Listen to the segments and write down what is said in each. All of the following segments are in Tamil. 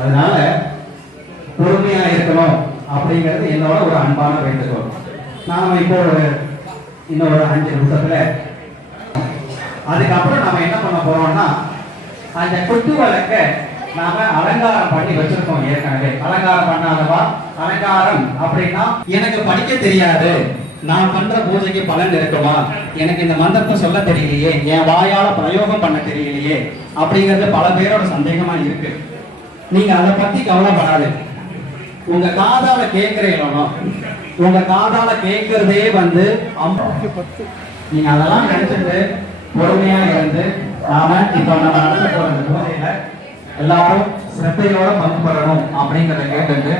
அதனால பொறுமையா இருக்கணும் அப்படிங்கிறது என்னோட ஒரு அன்பான வேண்டுகோள். நாம இப்போ இன்னொரு 5 நிமிஷத்துல அதுக்கப்புறம் நாம என்ன பண்ண போறோம்னா, அந்த குத்து விளக்க நாம அலங்காரம் பண்ணி வச்சிருக்கோம். ஏற்கனவே அலங்காரம் பண்ணாதவா, அலங்காரம் அப்படின்னா எனக்கு படிக்க தெரியாது, நான் பண்ற பூஜைக்கு பலன் இருக்குமா, எனக்கு இந்த மந்திரத்தை சொல்ல தெரியலையே, என் வாயால பிரயோகம் பண்ண தெரியலையே அப்படிங்கிறது பல பேரோட சந்தேகமா இருக்கு. நீங்க அதை பத்தி கவலைப்படாது. உங்க காதால கேட்கிறீங்களோ, உங்க காதால கேட்கறதே நீங்க அதெல்லாம் நினைச்சிட்டு பொறுமையா இருந்து நாம இப்ப நம்ம நடத்த போற பூஜையில எல்லாரும் சிரத்தையோட பங்கு பெறணும் அப்படிங்கறத கேட்டுட்டு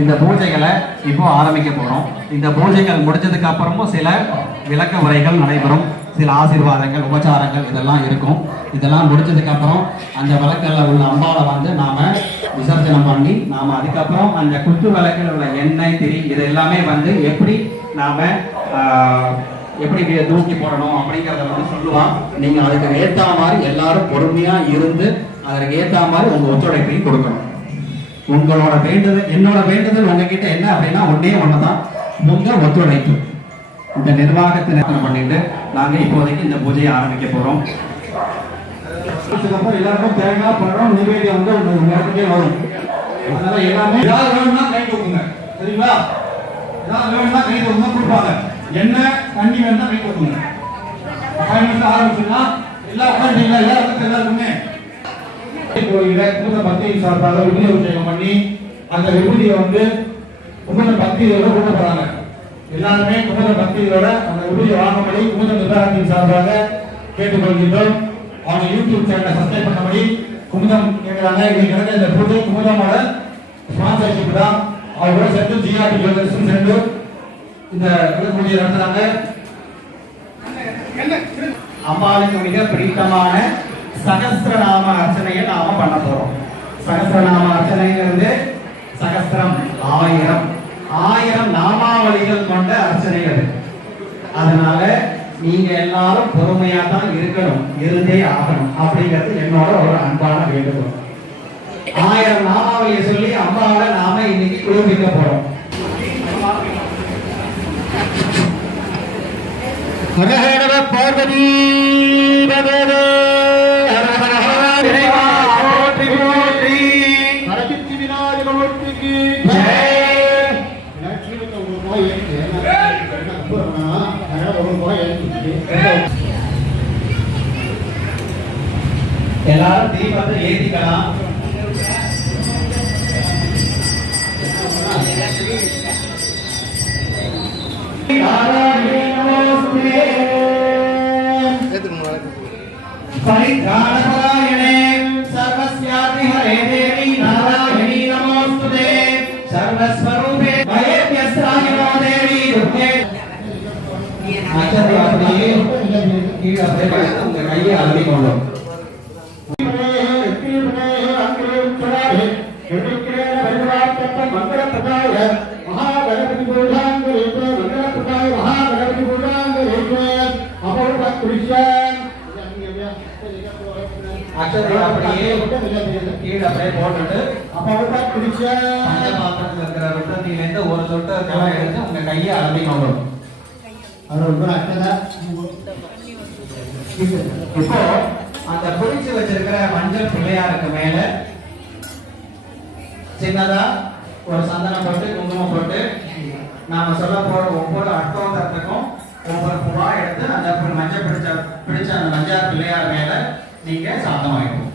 இந்த பூஜைகளை இப்போ ஆரம்பிக்க போறோம். இந்த பூஜைகள் முடிஞ்சதுக்கு அப்புறமும் சில விளக்க உரைகள் நடைபெறும், சில ஆசீர்வாதங்கள், உபச்சாரங்கள் இதெல்லாம் இருக்கும். இதெல்லாம் முடிஞ்சதுக்கு அப்புறம் அந்த விளக்கல்ல உள்ள அம்பாவை நாம விசர்ஜனம் பண்ணி நாம அதுக்கப்புறம் அந்த குத்து விளக்கில் உள்ள எண்ணெய், திரி இது எல்லாமே எப்படி நாம எப்படி தூக்கி போடணும் அப்படிங்கிறத சொல்லுவான். நீங்க அதுக்கு ஏற்ற மாதிரி எல்லாரும் பொறுமையா இருந்து அதற்கு ஏற்ற மாதிரி உங்க ஒத்துழைப்பையும் கொடுக்கணும். உங்களோட வேண்டுதல், என்னோட வேண்டுதல் உங்ககிட்ட என்ன அப்படின்னா ஒண்ணுதான், உங்க ஒத்துழைப்பு. இந்த நிர்வாகத்தை நிர்ணயம் பண்ணிட்டு நாங்க இப்போதைக்கு இந்த பூஜையை ஆரம்பிக்க போறோம். எல்லாருக்கும் தேங்காய் பழம் நிவேதியம் உங்க இடத்துக்கே வரும். அதனால எல்லாமே ஏதாவது வேணும்னா கை கொடுங்க, சரிங்களா? ஏதாவது வேணும்னா கை கொடுங்க, கொடுப்பாங்க. என்ன தண்ணி வேணும்னா கை கொடுங்க. ஆரம்பிச்சுன்னா எல்லா உட்காந்துங்களா, எல்லாருக்குமே குமுத பக்தியின் சார்பாக விபூதி அபிஷேகம் பண்ணி அந்த விபூதியை குமுத பக்தியோட கொண்டு போறாங்க. எல்லாருமே குமுத பக்தியோட அந்த விபூதியை வாங்கும்படி குமுத நிர்வாகத்தின் சார்பாக கேட்டுக்கொள்கின்றோம். அவங்க யூடியூப் சேனலை சப்ஸ்கிரைப் பண்ணபடி குமுதம் கேட்கிறாங்க. இன்னைக்கு நடந்த இந்த பூஜை குமுதமோட ஸ்பான்சர்ஷிப் தான். அவரோட சேர்த்து ஜிஆர்டி ஜுவல்லர்ஸும் சேர்ந்து இந்த பூஜையை நடத்துறாங்க. அம்பாளுக்கு மிக பிடித்தமான சகஸ்ரநாம அர்ச்சனையை நாம பண்ண போறோம். சகஸ்ரநாம அர்ச்சனைங்கிறது சகஸ்ரம் 1000 நாமாவளிகள் கொண்ட அர்ச்சனை அது. அதனால நீங்க எல்லாரும் பொறுமையா தான் இருக்கணும், இருந்தே ஆகணும் அப்படிங்கிறது என்னோட ஒரு அன்பான வேண்டுகோள். 1000 நாமாவளியை சொல்லி அம்பாவை நாம இன்னைக்கு குளிர்விக்க போறோம். பார்வதி எல்லாரும் தீபத்தை ஏத்திக்கலாம். परित्राणपरायणे सर्वस्याति हरे देवी नारायणी नमोस्तुते सर्वस्वरूपे भयेभ्यस्त्राय नमो देवी दुर्गे आचार्य அப்படியே கீழ அப்படியே படுத்து உங்க கையை அழுத்தி கொள்ளும். महागणपति पूजांगरेते मंगलप्रदाय महागणपति पूजांगरेते अपौर्वक पुरुषः அச்சதை அப்படியே கீழே அப்படியே போட்டுட்டு அப்பௌர்வக் புருஷः பஞ்சபாத்திரத்தில் இருக்கிற விட்டத்திலிருந்து ஒரு சொட்டு ஜலம் எடுத்து உங்க கையை அழுத்தி கொள்ளும். அது ஒரு அச்சதை. இப்போ அந்த புடிச்சு வச்சிருக்கிற மஞ்சள் பிள்ளையாருக்கு மேல சின்னதா ஒரு சந்தனம் போட்டு குங்குமம் போட்டு நாம சொல்ல போற ஒவ்வொரு அஷ்டோத்தரத்துக்கும் ஒவ்வொரு புறா எடுத்து அந்த மஞ்சள் பிடிச்ச அந்த மஞ்சள் பிள்ளையார் மேல நீங்க சாந்தமாயிடும்.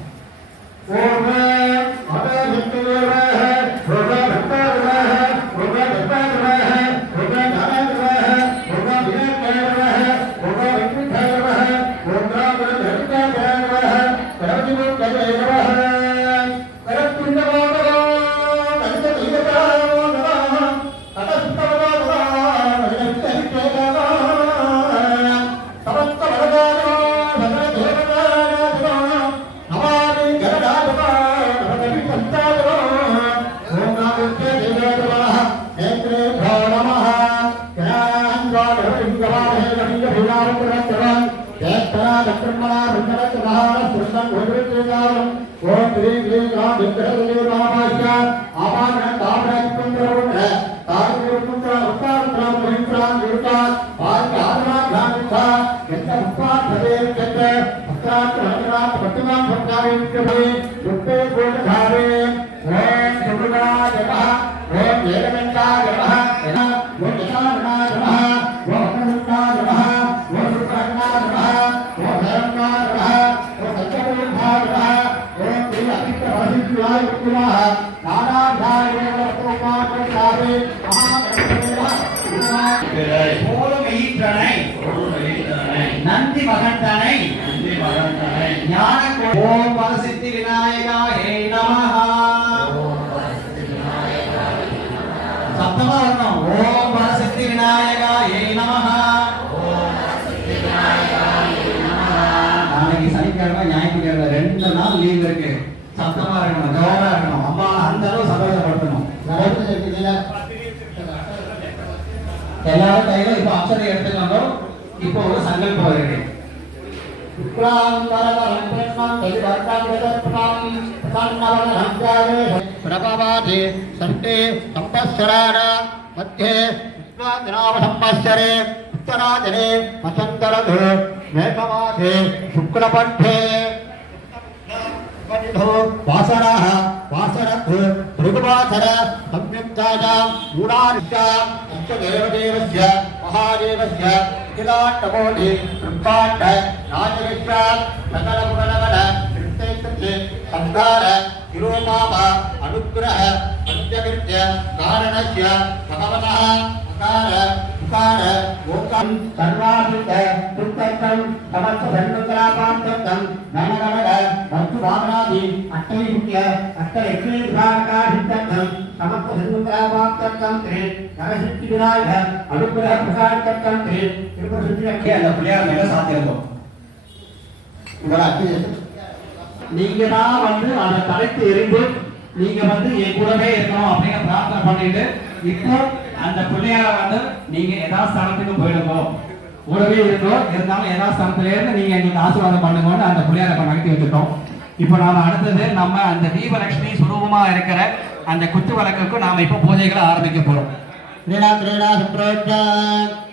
நந்தி மகன் தனை ஞான ஓம் பரசித்தி விநாயகா ஹே நமஹ. சப்தமா வரணும். ஓம் பரசித்தி விநாயகா ஹே நமஹ. நாளைக்கு சனிக்கிழமை ஞாயிற்றுக்கிழமை 2 நாள் லீவ் இருக்கு. சப்தமா இருக்கணும், கவனமா இருக்கணும். அம்மா அந்த அளவு சந்தோஷப்படுத்தணும். எல்லாரும் கையில இப்ப அக்ஷரை எடுத்துக்கோங்க. இப்போ ஒரு சங்கல்பம் வருகிறேன். பிரபவாதி சண்டே சம்பத்சரான மத்தியே விஸ்வாதினாவ சம்பத்சரே உத்தராஜனே வசந்தரது மேகமாசே சுக்லபட்சே வாசரः வாசரத் ருகுவாசர சம்யுக்தாயாம் மூடாரிஷ்யாம் அஷ்டதேவதேவஸ்ய மகாதேவஸ்ய அகிலாண்டமோதி பிரம்மாண்ட நாயகஸ்யாம் சகலமுகலவன கிருத்தேத்ரே சந்தார திரோமாம அனுக்கிரஹ பஞ்சகிருத்ய காரணஸ்ய பகவதः அகார உகார ஓகம் சர்வாபித துத்தம் சமஸ்த சண்முகராபாந்தம் நனகணக வஸ்து வாகனாதி அஷ்டவிமுக்ய அஷ்டலக்ஷ்மீகாரகாஹித்தம் சமஸ்த சண்முகராபாந்தம் திரே நரசித்தி விநாயக அனுக்கிரக பிரசாதம் திரே திருப்பசுத்தி அந்த பிள்ளையார் மேல சாத்தியிருந்தோம். நீங்க தான் வந்து அந்த தலைத்து எரிந்து நீங்க வந்து என் கூடவே இருக்கணும் அப்படிங்கிற பிரார்த்தனை பண்ணிட்டு இப்போ அந்த பிள்ளையார வந்து நீங்க யதாஸ்தானத்துக்கு போயிடுங்க. கூடவே இருக்கோம் இருந்தாலும் யதாஸ்தானத்துல இருந்து நீங்க ஆசீர்வாதம் பண்ணுங்கன்னு அந்த பிள்ளையார நகர்த்தி வச்சுட்டோம். இப்போ நாம அடுத்தது நம்ம அந்த தீபலட்சுமி சுரூபமா இருக்கிற அந்த குத்து விளக்குக்கு நாம இப்போ பூஜைகளை ஆரம்பிக்க போறோம். क्रीडा क्रीडा संप्रोज्य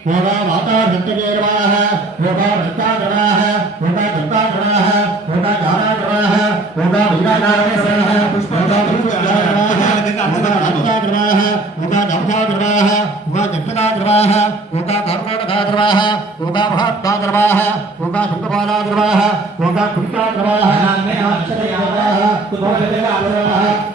होगा माता सत्यदेवाः होगा वृत्तागणाः होगा दत्तागणाः होगा गारागणाः होगा वीरागणाः होगा पुष्पगणाः होगा रत्नागणाः होगा दंसागणाः होगा जक्षणागणाः होगा कर्णोदकागणाः होगा महात्मागणाः होगा शुक्रपालागणाः होगा कुंटागणाः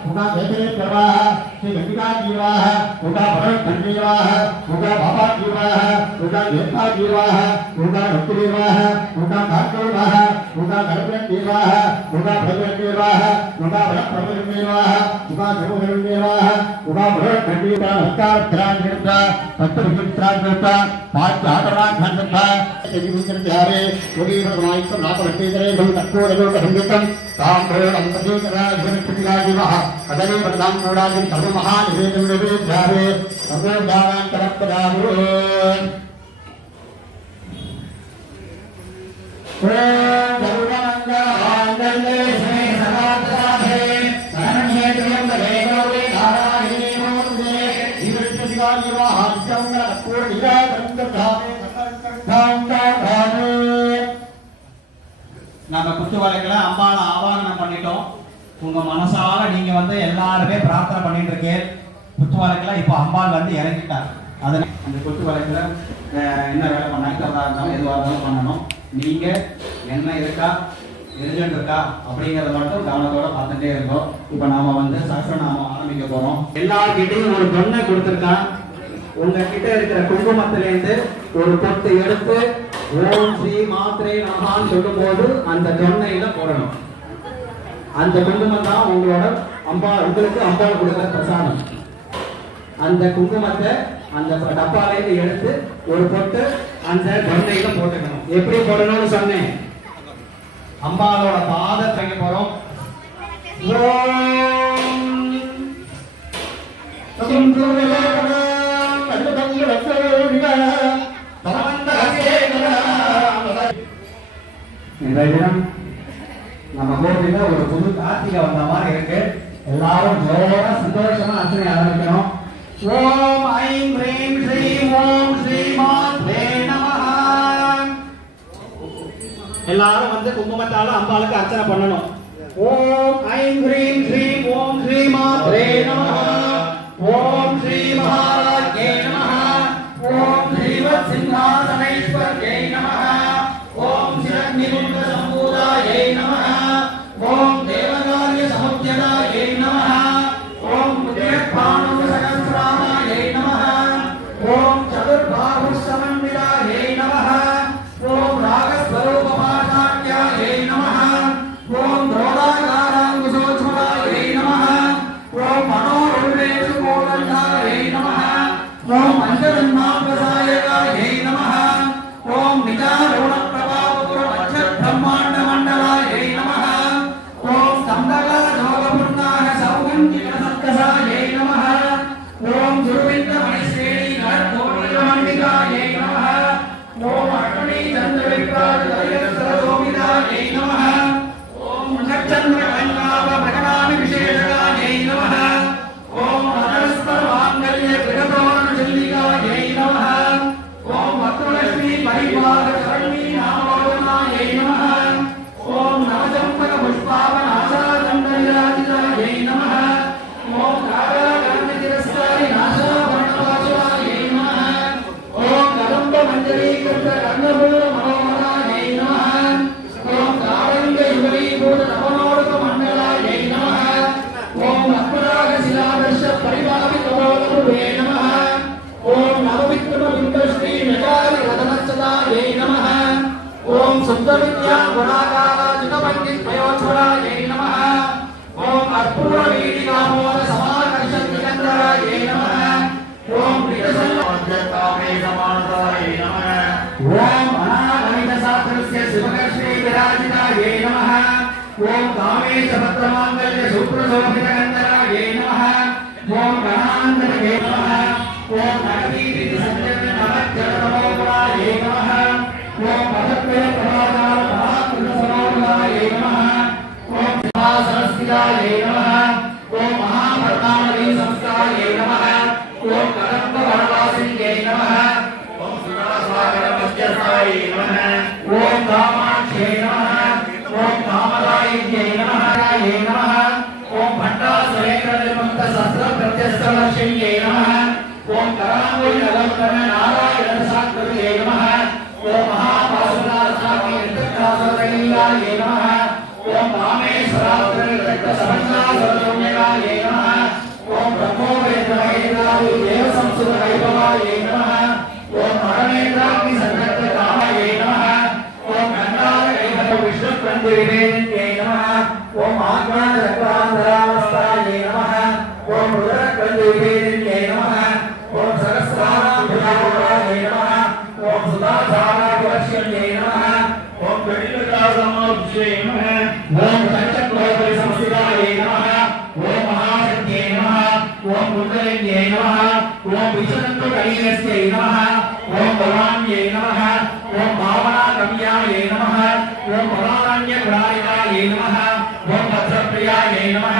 होगा जयदेवगणाः श्री गंगाजीवाः होगा भरत जीवाः होगा बाबा जीवाः होगा येथा जीवाः होगा रुक्मीवाः होगा भार्गवाः होगा गणपति जीवाः होगा भगवत जीवाः होगा ब्रह्म जीवाः होगा देव जीवाः होगा भरत जीवाः हस्तार ध्यानता तत्ववित्रांता पांच आदरांता जीवित ध्यारे योगी भगवान नापवती करे हम तत्व रजो संगीतम ताम्रेण अंतरीकरा जीवनकृतिका जीवाः कदली बदनाम नोडाजिन सर्व महानिवेदन निवेद ध्यारे सर्वदानां तरपदारो நம்ம குத்து வழக்குல அம்பாள ஆவாகனம் பண்ணிட்டோம். உங்க மனசால நீங்க வந்து எல்லாருமே பிரார்த்தனை பண்ணிட்டு இருக்கேன். குத்து வழக்குல இப்போ அம்பாள் வந்து இறங்கிட்டார். அதனால அந்த குத்து வழக்குல என்ன வேலை பண்ணாங்க இருந்தாலும் எதுவாக இருந்தாலும் பண்ணணும். நீங்க என்ன இருக்கா எரிஞ்சுட்டு இருக்கா அப்படிங்கறத மட்டும் கவனத்தோட பார்த்துட்டே இருக்கோம். இப்போ நாம வந்து சஹஸ்ரநாமம் ஆரம்பிக்க போறோம். எல்லார்கிட்டையும் ஒரு தொன்னை கொடுத்துருக்கான். உங்ககிட்ட இருக்கிற குங்குமத்திலேருந்து ஒரு பொட்டு எடுத்து ஓம் ஸ்ரீ மாத்ரே நமஹான்னு சொல்லும் போது அந்த தொன்னையில போடணும். அந்த குங்குமம் தான் உங்களோட உங்களுக்கு அம்பாள் கொடுக்குற பிரசாதம். அந்த குங்குமத்தை அந்த டப்பாலேருந்து எடுத்து ஒரு பொட்டு அந்த தொன்னையில போட்டுக்கணும். எப்படி போடணும்னு சொன்னேன். அம்பாளோட பாதத்தை வைக்க போறோம். இன்றைய தினம் நம்ம கோவில ஒரு புது கார்த்திகை வந்த மாதிரி இருக்கு. எல்லாரும் ஜோர சந்தோஷமா அர்ச்சனை ஆரம்பிக்கணும். ஓம் ஐம் ஹ்ரீம் ஸ்ரீம் ஓம் ஸ்ரீ மாத்ரே நமஹ. எல்லாரும் வந்து குங்குமத்தால அம்பாளுக்கு அர்ச்சனை பண்ணணும். ஓம் ஐம் ஹ்ரீம் ஸ்ரீம் ஓம் ஸ்ரீ மாத்ரே நமஹ. ஓம் ஸ்ரீ மகாராஜ்ஞே நமஹ. ஓம் ஸ்ரீவத் சிம்ஹாசனைஸ்வர்யை நமஹ. ஓம் சிரக்னிகுண்ட சம்பூதாயை நமஹ. ஓம் தேவகாரிய சமுத்யதாயை நமஹ. ஓம் உத்யத்பாணு சகஸ்ராமாயை நமஹ. ஓம் சதுர்பாஹு சமன்விதாயை நமஹ. ஓம் ராகஸ்வரூபபாஷாட்யாயை நமஹ. ஓம் ரோதாகாராங்குசோச்மதாயை நமஹ. ஓம் மனோருவேஷு கோதண்டாயை நமஹ. ஓம் பஞ்சதன்மாப்ரதாயகாயை நமஹ. ஓம் நிஜாரோணப்பிரபாபுரமச்சத்பிரம்மாண்டமண்டலாயை நமஹ. ஓம் சம்பகஜோகபுர்ணாக சௌகந்திகசத்கசாயை நமஹ. ஓம் துருவிந்தமணிஸ்ரேணி நரதோணிமண்டிகாயை நமஹ. ஓம் அக்னி சந்திரவிக்ராஜயஸ்வரசோமிதாயை நமஹ. ஓம் நச்சந்திரகங்காவ பிரகடாமி விசேஷகாயை நமஹ. ஓம் மதஸ்வர மாங்கல்ய கிரகதோரண செல்லிகாயை நமஹ. ஓம் வக்ரலக்ஷ்மி பரிவார சரண்மி நாமோதனாயை நமஹ. ஓம் நவஜம்பக புஷ்பாவநாசாதண்டராஜிதாயை நமஹ. ஓம் காராகர்ணதிரஸ்காரி நாசாபரணவாசுராயை நமஹ. ஓம் கலம்ப மஞ்சரீகிருத கர்ணபூர மனோகராயை நமஹ. ஓம் காரங்க யுகலீபூத நவனோடக மண்டலாயை நமஹ. ஓம் அத்மராக சிலாதர்ஷ பரிபாவி கரோதருவே நமஹ. ஓம் நவவிக்ரம பிம்பஸ்ரீ நகாரி ரதனச்சதாயை நமஹ. ஓம் சுத்தவித்யா குணாகாராஜிதபங்கிஸ்மயோத்வராயை நமஹ. ஓம் அற்புத வீடிகாமோத சமாகர்ஷந்திகந்தராயை நமஹ. ஓம் ரிதசன்வாத்யகாமே சமானதாயை நமஹ. ஓம் அநாகணித சாஸ்திரஸ்ய சிவகர்ஷ்ணீ விராஜிதாயை நமஹ. ஓம் காமேஷ பத்ரமாங்கல்ய சூத்ரசோபிதகந்தராயை நமஹ. ஓம் கணாந்தரயே நமஹ. ஓம் நகவீதி சஞ்சன நமச்சரமோபராயை நமஹ. ஓம் பதத்வய பிரபாதார மகாகிருஷ்ணசமோபராயை நமஹ. ஓம் சிவாசனஸ்திகாயை நமஹ. ஓம் மகாபர்ணாமணி சம்ஸ்காரை நமஹ. ஓம் கடம்ப வனவாசினியை நமஹ. ஓம் சுராசாகர மத்தியஸ்தாயை நமஹ. ஓம் காமாட்சியை நமஹ. ஓம் காமதாயியை நமஹ. நமஹ. ஓம் பண்டாசுரேந்திர நிர்மந்த சஸ்ர பிரத்யஸ்தலக்ஷ்மியை நமஹ. ஓம் கராம்புரி நகர்கண நாராயண சாக்கிரயை நமஹ. ஓம் மகாபாசுராசாமி ரித்தகாசுரலிங்காயை நமஹ. ஓம் ராமேஸ்வராசுரலித்தசமன்யாசுரசௌம்யகாயை நமஹ. ஓம் பிரம்மோவேந்திரமகேந்திராவி தேவசம்சுர வைபவாயை நமஹ. ஓம் மரணேந்திராக்னி சங்கத்த காமாயை நமஹ. ஓம் கண்டார கைவர விஷ்ணு பிரந்திவிவேதியை நமஹ. ஓம் ஆக்ராந்த ரக்ராந்தராவஸ்தாயை நமஹ. ஓம் ருத்ர பிரந்திவிவேதியை நமஹ. ஓம் சகஸ்ராராம்புஜாயை நமஹ. ஓம் சுதாசாராபுரஷ்யை நமஹ. ஓம் கடிலதாசமாப்ஜயை நமஹ. ஓம் சச்சக்ரோபரி சம்ஸ்திதாயை நமஹ. ஓம் மகாசக்தியை நமஹ. ஓம் ருத்ரலிங்யை நமஹ. ஓம் விசனந்து கலியஸ்யை நமஹ. ஓம் பவான்யை நமஹ. ஓம் பாவனா கவியாயை நமஹ. ஓம் பவானான்ய குணாரிகாயை நமஹ. ஓம் பத்ரப்ரியாயை நமஹ.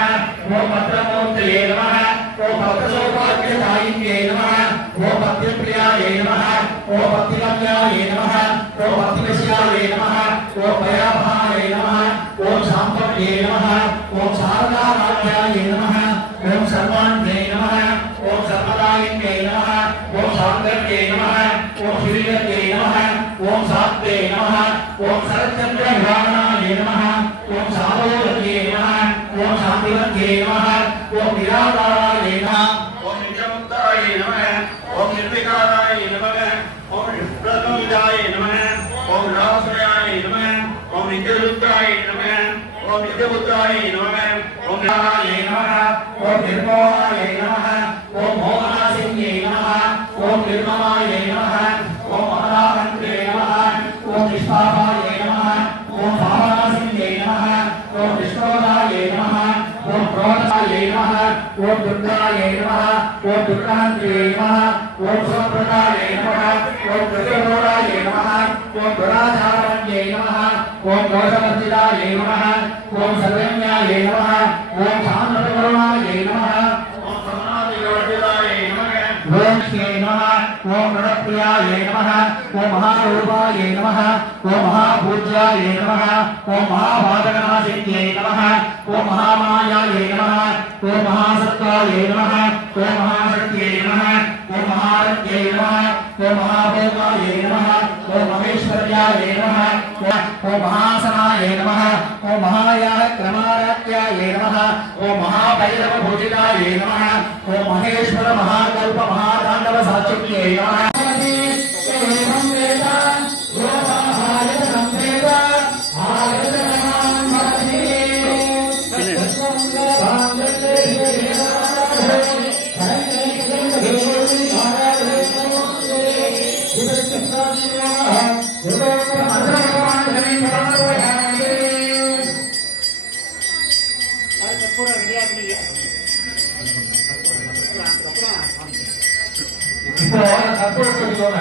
ஓம் பத்ரமூர்த்தயே நமஹ. ஓம் பத்ரசௌபாகியதாயின்யை நமஹ. ஓம் பத்யப்ரியாயை நமஹ. ஓம் பத்திகம்யாயை நமஹ. ஓம் பத்திவிஷ்யாயை நமஹ. ஓம் பயாபகாயை நமஹ. ஓம் சாம்பவ்யே நமஹ. ஓம் சாரதாராத்யாயை நமஹ. ஓம் சர்வாண்யே நமஹ. ஓம் சர்வதாயின்யை நமஹ. ஓம் சாங்கர்யே நமஹ. ஓம் ஸ்ரீரத்யே நமஹ. ஓம் சாத்வே நமஹ. ஓம் சரச்சந்திர விராமணாய நமः ஓம் சாவோதர்யே நமः ஓம் சாந்திவர்யே நமः ஓம் நிராகாராய நமः ஓம் நிஜமுக்தாய நமः ஓம் நிர்விகாராய நமः ஓம் நிஷ்பிரதோஜாய நமः ஓம் ராசயாய நமः ஓம் நிஜருத்ராய நமः ஓம் நிஜபுத்ராய நமः ஓம் நாராய நமः ஓம் நிர்மோகாய நமः ஓம் மோகனாசிங்கே நமः ஓம் நிர்மமாய நமः ஓம் அமலாகந்தே நமः ஓம் நிஷ்பாபாய நமः ஓம் பாவனாசிங்கே நமः ஓம் விஷ்ணோதாய நமः ஓம் க்ரோதாய நமः ஓம் துர்காய நமः ஓம் துர்காந்தே நமः ஓம் சோப்ரதாய நமः ஓம் துர்கோடாய நமः ஓம் துராசாரண்யே நமः ஓம் தோஷவர்ஜிதாய நமः ஓம் சர்வஞாய நமः ஓம் சாந்தகருணாய நமः ஓம் சமநாதியோடிதாய நமः ஓம் ஸ்ரீ நமः ஓம் ரணப்பிரியாய நமः ஓம் மகாரூபாய நமः ஓம் மகாபூஜ்யாய நமः ஓம் மகாபாதகநாசின்யே நமः ஓம் மகாமாயாய நமः ஓம் மகாசத்வாய நமः ஓம் மகாசக்தியே நமः ஓம் மகாரத்யே நமः ஓம் மகாபோகாய நமः ஓம் மகேஸ்வர்யாய நமः ஓம் மகாசனாய நமः ஓம் மகாயாக கிரமாராத்யாய நமः ஓம் மகாபைரவ பூஜிதாய நமः ஓம் மகேஸ்வர மகாகல்ப மகாதாண்டவ சாட்சியே நமः இப்போ கற்பூரத்தோட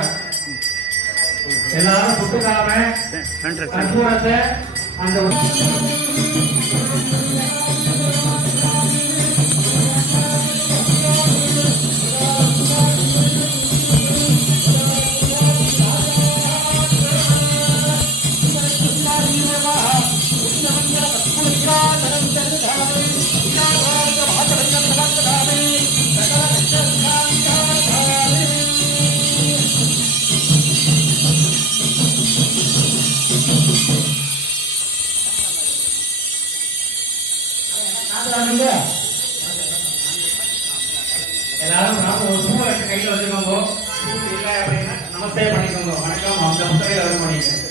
எல்லாரும் சுட்டுக்காம கற்பூரத்தை அந்த எல்லாரும் ஒரு பூ கையில் வச்சுக்கோங்க. பூ இல்லை அப்படின்னா நமஸ்தே பண்ணிக்கோங்க. வணக்கம் அந்த முத்திரையில் வரும் பண்ணிக்கோங்க.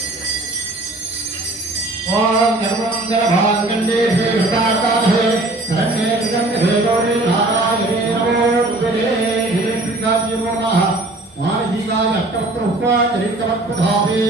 ஓம் சர்வமங்கல பாங்கண்டே ஸ்ரீதாகாரே சரண்யே திகந்தே கௌரி நாராயணே நமோ துபதே ஹிரண்யகாய நமः மானசிகாய அஷ்டவக்ர உபா சரித்தவத்பதாவே